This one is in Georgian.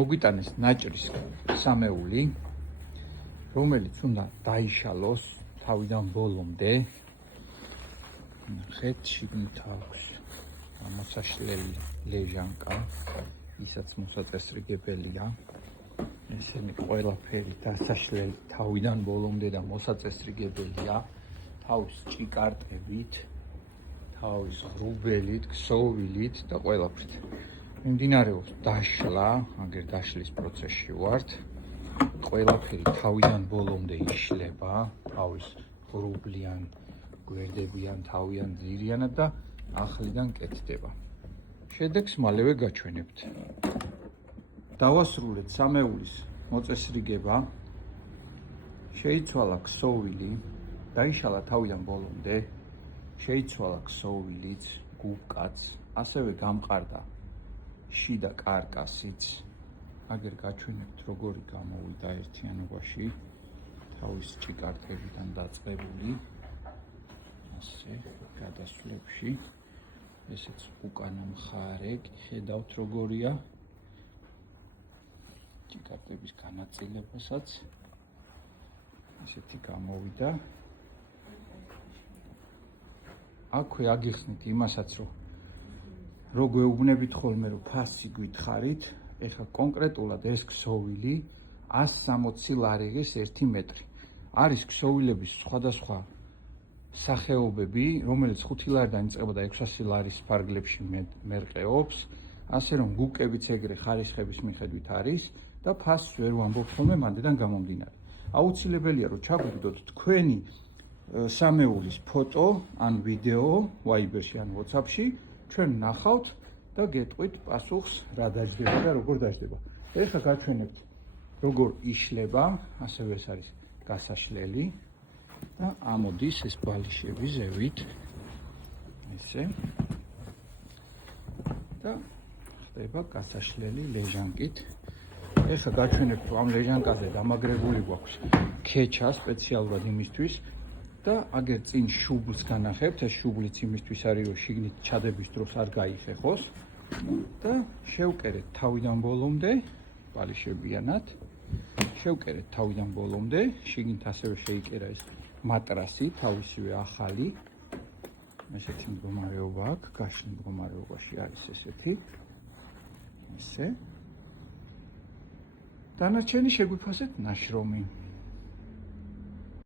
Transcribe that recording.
მოგვიტანეს ნაჭრის სამეული, რომელიც უნდა დაიშალოს თავიდან ბოლომდე. ნახეთ, შიგნით აქვს მოსაშლელი ლეჟანკა, ისაც მოსაწესრიგებელია. ესენი ყველაფერი დასაშლელი თავიდან ბოლომდე და მოსაწესრიგებელია. თავის ჭიკარტებით, თავის ღრუბელით, ქსოვილით და ყველაფრით. მიმდინარეობს დაშლა, აგერ დაშლის პროცესში ვართ. ყველაფერი თავიდან ბოლომდე იშლება, თავის ღრუბლიან, გვერდებიან, თავიან ძირიანად და ახლიდან კეთდება. შედეგს მალევე გაჩვენებთ. დავასრულეთ სამეულის მოწესრიგება. შეიცვალა ქსოვილი, დაიშალა თავიდან ბოლომდე, შეიცვალა ქსოვილიც, გუბკაც, ასევე გამყარდა შიდა კარკასიც. აგერ გაჩვენებთ როგორი გამოვიდა ერთიანობაში, თავის ჭიკარტებიდან დაწყებული. ასე გადასვლებში, ესეც უკანა მხარე, ხედავთ როგორია. ჭიკარტების განაწილებასაც ესეთი გამოვიდა. აქვე აგიხსნით იმასაც, რომ რო გვეუბნებით ხოლმე, რომ ფასი გითხარით, ეხლა კონკრეტულად ეს ქსოვილი 160 ლარიღის 1 მეტრი. არის ქსოვილების სხვადასხვა სახეობები, რომელიც 5 ლარიდან იწყება და 600 ლარის ფარგლებში მერყეობს, ასე რომ გუკებიც ეგრე ხარისხების მიხედვით არის და ფასს ვერ ვამბობ ხოლმე მანდიდან გამომდინარე. აუცილებელია რომ ჩაგვიგდოთ თქვენი სამეულის ფოტო ან ვიდეო Viber-ში ან WhatsApp-ში, ჩვენ ნახავთ და გეტყვით პასუხს რა დაждდება და როგორ დაждდება. ეხლა გაჩვენებთ როგორ იშლება, ასევე ეს არის გასაშლელი და ამოდის ეს ბალიშები ზევით. ესე და ხდება გასაშლელი ლეჟანკით. ეხლა გაჩვენებთ რომ ამ ლეჟანკაზე დამაგრებული გვაქვს ქეჩა სპეციალურად იმისთვის და აგერ წინ შუბლს განახებთ. ეს შუბლიც იმისთვის არის რომ შიგნით ჩადების დროს არ გაიხეხოს და შევკერეთ თავიდან ბოლომდე ბალიშებიანად. შევკერეთ თავიდან ბოლომდე, შიგნით ასევე შეიკერა ეს მატრასი, თავისივე ახალი. ესეთი მდგომარეობა აქვს, გაშლილ მდგომარეობაში არის ესეთი. ესე. დანარჩენი შეგვიფასეთ ნაშრომი.